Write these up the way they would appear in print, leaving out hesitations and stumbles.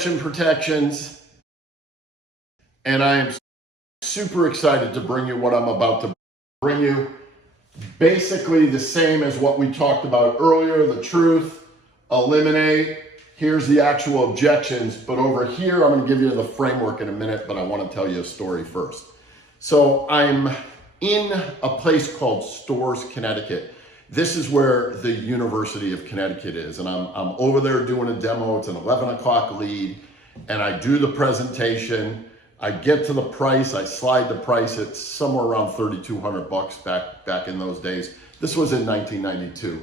objection protections, and I am super excited to bring you what I'm about to bring you. Basically the same as what we talked about earlier, the truth, eliminate. Here's the actual objections, but over here, I'm gonna give you the framework in a minute, but I wanna tell you a story first. So I'm in a place called Storrs, Connecticut. This is where the University of Connecticut is, and I'm over there doing a demo. It's an 11 o'clock lead, and I do the presentation. I get to the price, I slide the price. It's somewhere around $3,200 back in those days. This was in 1992.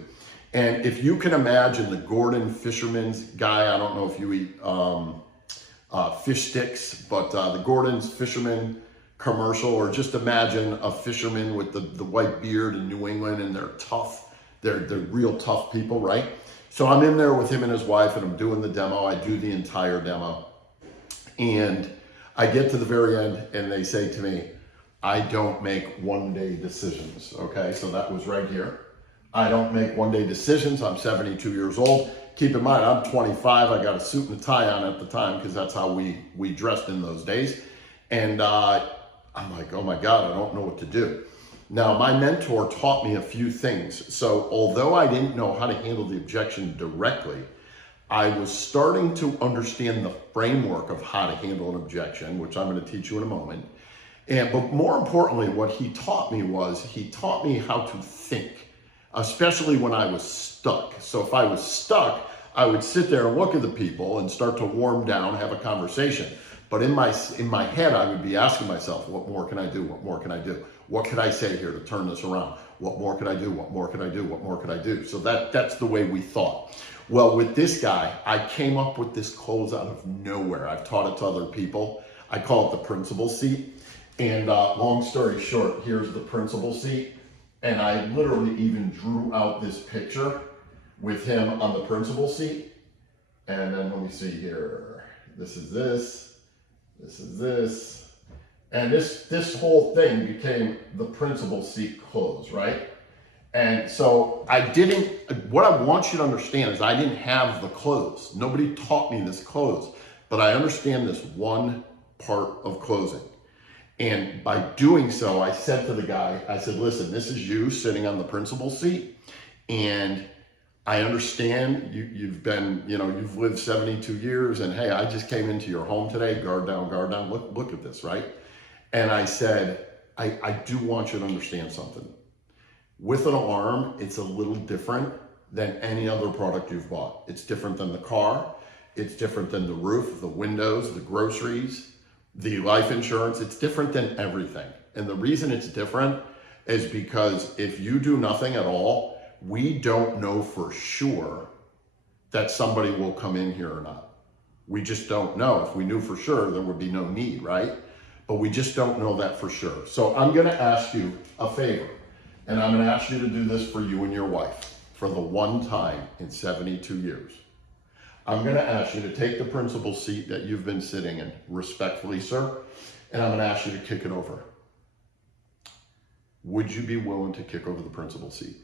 And if you can imagine the Gordon Fisherman's guy, I don't know if you eat fish sticks, but the Gordon's Fisherman commercial, or just imagine a fisherman with the white beard in New England, and they're tough. They're real tough people, right? So I'm in there with him and his wife, and I'm doing the demo. I do the entire demo. And I get to the very end, and they say to me, I don't make one-day decisions, okay? So that was right here. I don't make one-day decisions. I'm 72 years old. Keep in mind, I'm 25. I got a suit and a tie on at the time because that's how we dressed in those days. And I'm like, oh my God, I don't know what to do. Now, my mentor taught me a few things. So although I didn't know how to handle the objection directly, I was starting to understand the framework of how to handle an objection, which I'm going to teach you in a moment. But more importantly, what he taught me how to think, especially when I was stuck. So if I was stuck, I would sit there and look at the people and start to warm down, have a conversation. But in my head, I would be asking myself, what more can I do? What more can I do? What could I say here to turn this around? What more could I do? What more could I do? What more could I do? So that's the way we thought. Well, with this guy, I came up with this close out of nowhere. I've taught it to other people. I call it the principal seat. And long story short, here's the principal seat. And I literally even drew out this picture with him on the principal seat. And then let me see here. This is this. This is this. And this whole thing became the principal seat close, right? And so what I want you to understand is I didn't have the close. Nobody taught me this close, but I understand this one part of closing. And by doing so, I said to the guy, I said, listen, this is you sitting on the principal seat. And I understand you've lived 72 years, and hey, I just came into your home today, guard down, look at this, right? And I said, I do want you to understand something. With an alarm, it's a little different than any other product you've bought. It's different than the car. It's different than the roof, the windows, the groceries, the life insurance. It's different than everything. And the reason it's different is because if you do nothing at all, we don't know for sure that somebody will come in here or not. We just don't know. If we knew for sure, there would be no need, right? But we just don't know that for sure. So I'm going to ask you a favor. And I'm going to ask you to do this for you and your wife for the one time in 72 years. I'm going to ask you to take the principal seat that you've been sitting in, respectfully, sir, and I'm going to ask you to kick it over. Would you be willing to kick over the principal seat?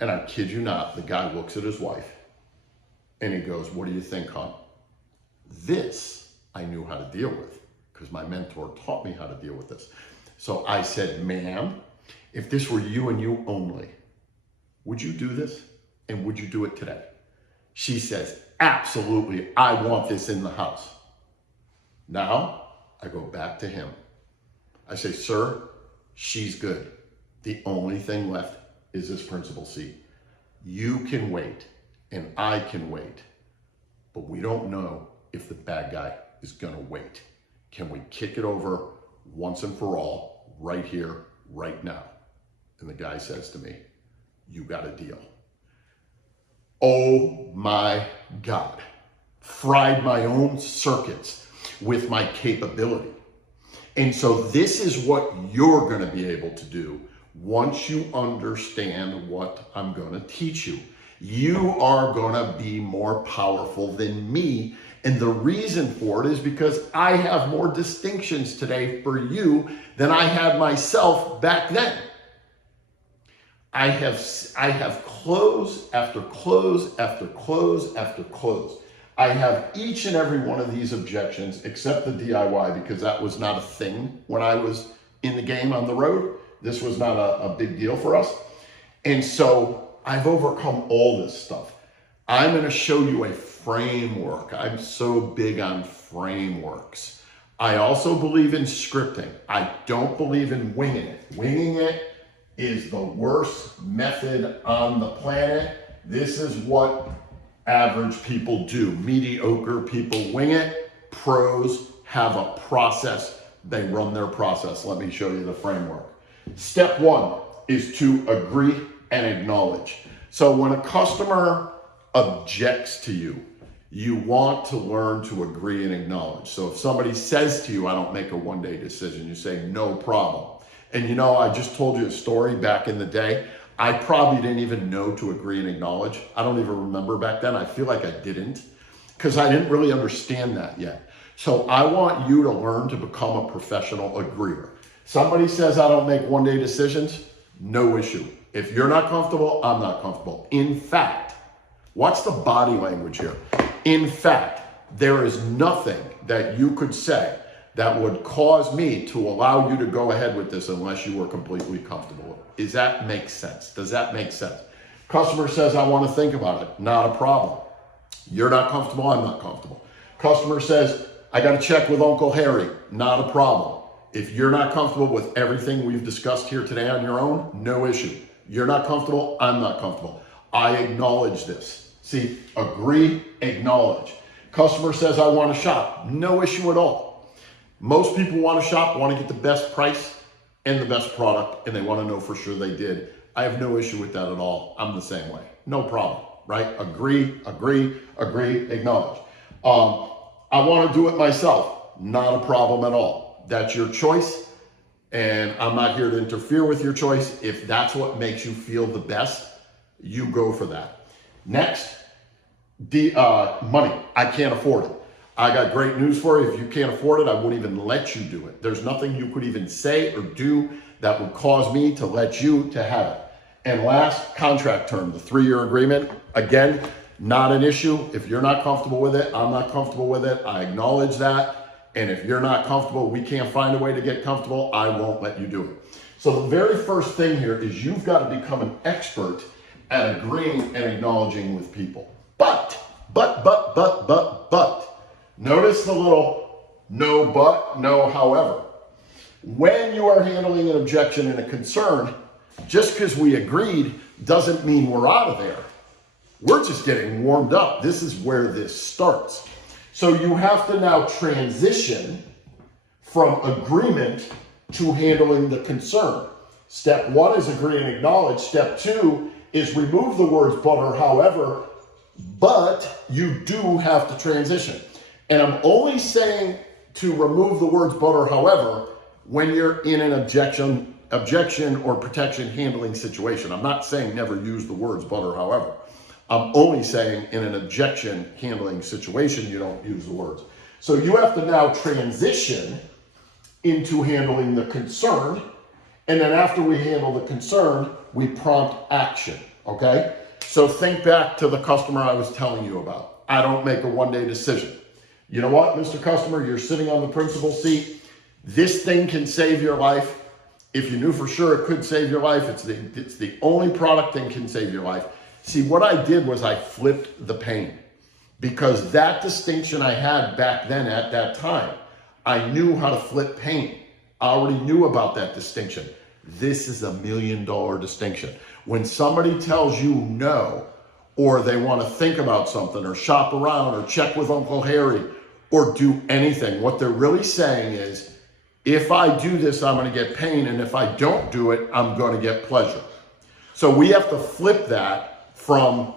And I kid you not, the guy looks at his wife and he goes, what do you think, hon? This I knew how to deal with because my mentor taught me how to deal with this. So I said, ma'am, if this were you and you only, would you do this? And would you do it today? She says, absolutely, I want this in the house. Now, I go back to him. I say, sir, she's good. The only thing left is this principal seat. You can wait, and I can wait, but we don't know if the bad guy is gonna wait. Can we kick it over once and for all, right here, right now? And the guy says to me, you got a deal. Oh my God. Fried my own circuits with my capability. And so this is what you're going to be able to do once you understand what I'm going to teach you. You are going to be more powerful than me. And the reason for it is because I have more distinctions today for you than I had myself back then. I have close after close after close after close. I have each and every one of these objections except the DIY, because that was not a thing when I was in the game on the road. This was not a big deal for us. And so I've overcome all this stuff. I'm going to show you a framework. I'm so big on frameworks. I also believe in scripting. I don't believe in winging it. Winging it is the worst method on the planet. This is what average people do. Mediocre people wing it. Pros have a process. They run their process. Let me show you the framework. Step one is to agree and acknowledge. So when a customer objects to you, you want to learn to agree and acknowledge. So if somebody says to you, I don't make a one-day decision, you say, no problem. And you know, I just told you a story back in the day. I probably didn't even know to agree and acknowledge. I don't even remember back then. I feel like I didn't, because I didn't really understand that yet. So I want you to learn to become a professional agreeer. Somebody says I don't make one-day decisions, no issue. If you're not comfortable, I'm not comfortable. In fact, watch the body language here. In fact, there is nothing that you could say that would cause me to allow you to go ahead with this unless you were completely comfortable. Does that make sense? Does that make sense? Customer says, I want to think about it. Not a problem. You're not comfortable, I'm not comfortable. Customer says, I got to check with Uncle Harry. Not a problem. If you're not comfortable with everything we've discussed here today on your own, no issue. You're not comfortable, I'm not comfortable. I acknowledge this. See, agree, acknowledge. Customer says, I want to shop. No issue at all. Most people want to shop, want to get the best price and the best product, and they want to know for sure they did. I have no issue with that at all. I'm the same way. No problem, right? Agree, agree, agree, acknowledge. I want to do it myself. Not a problem at all. That's your choice, and I'm not here to interfere with your choice. If that's what makes you feel the best, you go for that. Next, money. I can't afford it. I got great news for you. If you can't afford it, I wouldn't even let you do it. There's nothing you could even say or do that would cause me to let you to have it. And last, contract term, the 3-year agreement. Again, not an issue. If you're not comfortable with it, I'm not comfortable with it. I acknowledge that. And if you're not comfortable, we can't find a way to get comfortable, I won't let you do it. So the very first thing here is you've got to become an expert at agreeing and acknowledging with people. But, notice the little no but, no however. When you are handling an objection and a concern, just because we agreed doesn't mean we're out of there. We're just getting warmed up. This is where this starts. So you have to now transition from agreement to handling the concern. Step 1 is agree and acknowledge. Step 2 is remove the words but or however, but you do have to transition. And I'm only saying to remove the words but or however when you're in an objection or protection handling situation. I'm not saying never use the words but or however. I'm only saying in an objection handling situation, you don't use the words. So you have to now transition into handling the concern. And then after we handle the concern, we prompt action, okay? So think back to the customer I was telling you about. I don't make a one-day decision. You know what, Mr. Customer, you're sitting on the principal seat. This thing can save your life. If you knew for sure it could save your life, it's the only product that can save your life. See, what I did was I flipped the pain, because that distinction I had back then at that time, I knew how to flip pain. I already knew about that distinction. This is $1 million distinction. When somebody tells you no, or they want to think about something or shop around or check with Uncle Harry or do anything, what they're really saying is, if I do this, I'm going to get pain. And if I don't do it, I'm going to get pleasure. So we have to flip that from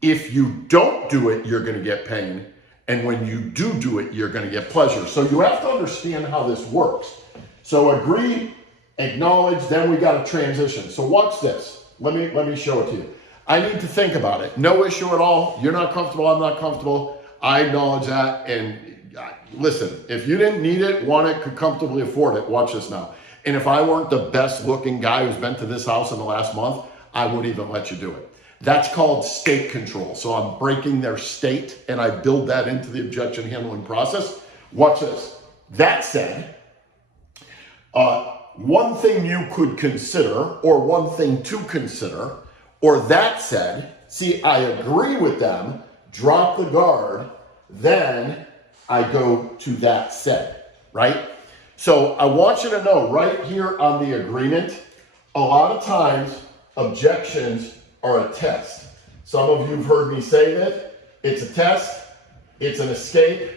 if you don't do it, you're going to get pain. And when you do it, you're going to get pleasure. So you have to understand how this works. So agree, acknowledge, then we got to transition. So watch this. Let me show it to you. I need to think about it. No issue at all. You're not comfortable, I'm not comfortable. I acknowledge that. And listen, if you didn't need it, want it, could comfortably afford it, watch this now. And if I weren't the best looking guy who's been to this house in the last month, I wouldn't even let you do it. That's called state control. So I'm breaking their state and I build that into the objection handling process. Watch this. That said, one thing you could consider, or one thing to consider, or that said, see, I agree with them, drop the guard, then I go to that said, right? So I want you to know right here on the agreement, a lot of times objections are a test. Some of you have heard me say that it's a test, it's an escape,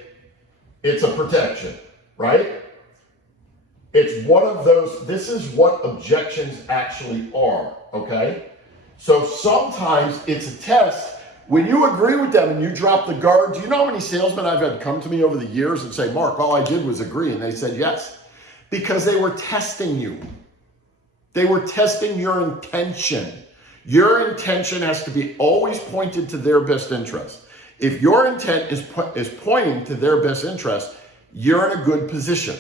it's a protection, right? It's one of those, this is what objections actually are, okay? So sometimes it's a test. When you agree with them and you drop the guard, do you know how many salesmen I've had come to me over the years and say, Mark, all I did was agree, and they said yes. Because they were testing you. They were testing your intention. Your intention has to be always pointed to their best interest. If your intent is pointing to their best interest, you're in a good position.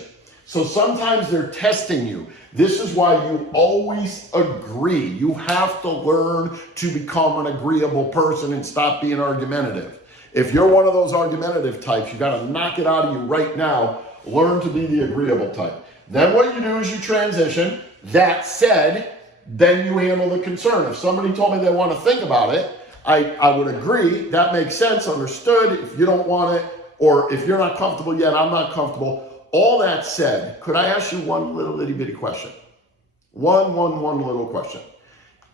So sometimes they're testing you. This is why you always agree. You have to learn to become an agreeable person and stop being argumentative. If you're one of those argumentative types, you got to knock it out of you right now. Learn to be the agreeable type. Then what you do is you transition. That said, then you handle the concern. If somebody told me they want to think about it, I would agree. That makes sense, understood. If you don't want it, or if you're not comfortable yet, I'm not comfortable. All that said, could I ask you one little itty bitty question? One little question.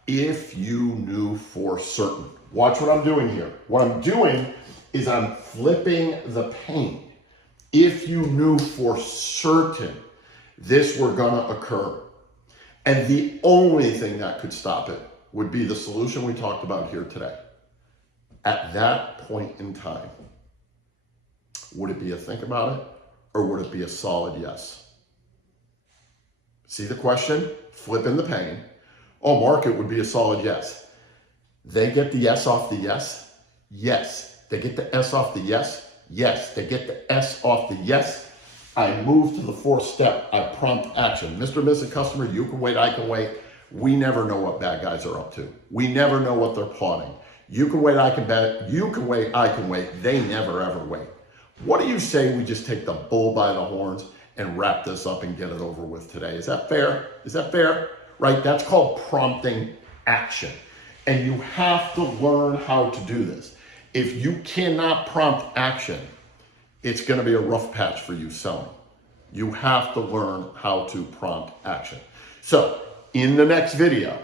If you knew for certain, watch what I'm doing here. What I'm doing is I'm flipping the pain. If you knew for certain this were gonna occur, and the only thing that could stop it would be the solution we talked about here today. At that point in time, would it be a think about it? Or would it be a solid yes? See the question? Flipping the pain. Oh, Mark, it would be a solid yes. They get the S off the yes? Yes. They get the S off the yes? Yes. They get the S off the yes? I move to the fourth step. I prompt action. Mr. and Mrs. Customer, you can wait, I can wait. We never know what bad guys are up to. We never know what they're plotting. You can wait, I can bet. You can wait, I can wait. They never, ever wait. What do you say we just take the bull by the horns and wrap this up and get it over with today? Is that fair? Is that fair? Right? That's called prompting action. And you have to learn how to do this. If you cannot prompt action, it's going to be a rough patch for you selling. You have to learn how to prompt action. So in the next video,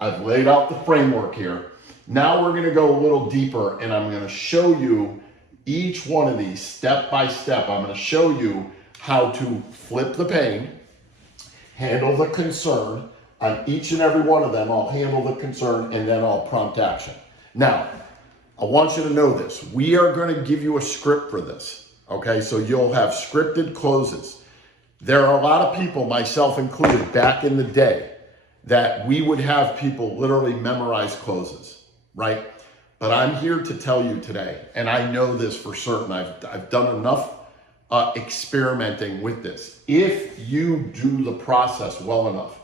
I've laid out the framework here. Now we're going to go a little deeper and I'm going to show you each one of these step by step. I'm going to show you how to flip the pain, handle the concern. On each and every one of them, I'll handle the concern and then I'll prompt action. Now, I want you to know this. We are going to give you a script for this. Okay, so you'll have scripted closes. There are a lot of people, myself included, back in the day that we would have people literally memorize closes, right? But I'm here to tell you today, and I know this for certain, I've done enough experimenting with this. If you do the process well enough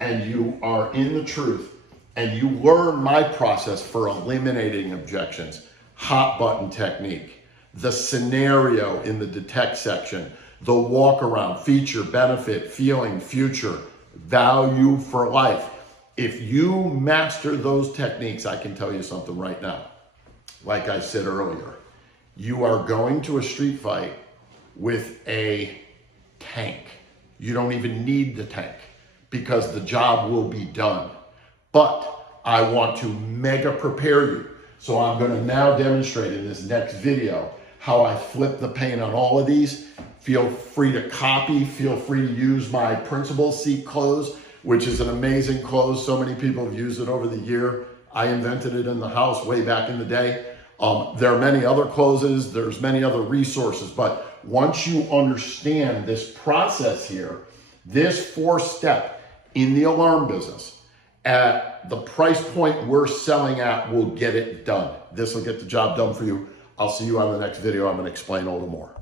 and you are in the truth and you learn my process for eliminating objections, hot button technique, the scenario in the detect section, the walk around, feature, benefit, feeling, future, value for life. If you master those techniques, I can tell you something right now. Like I said earlier, you are going to a street fight with a tank. You don't even need the tank because the job will be done. But I want to mega prepare you. So I'm going to now demonstrate in this next video how I flip the pain on all of these. Feel free to copy, feel free to use my principal seat close, which is an amazing close. So many people have used it over the year. I invented it in the house way back in the day. There are many other closes, there's many other resources, but once you understand this process here, this fourth step in the alarm business, at the price point we're selling at will get it done. This will get the job done for you. I'll see you on the next video. I'm going to explain a little more.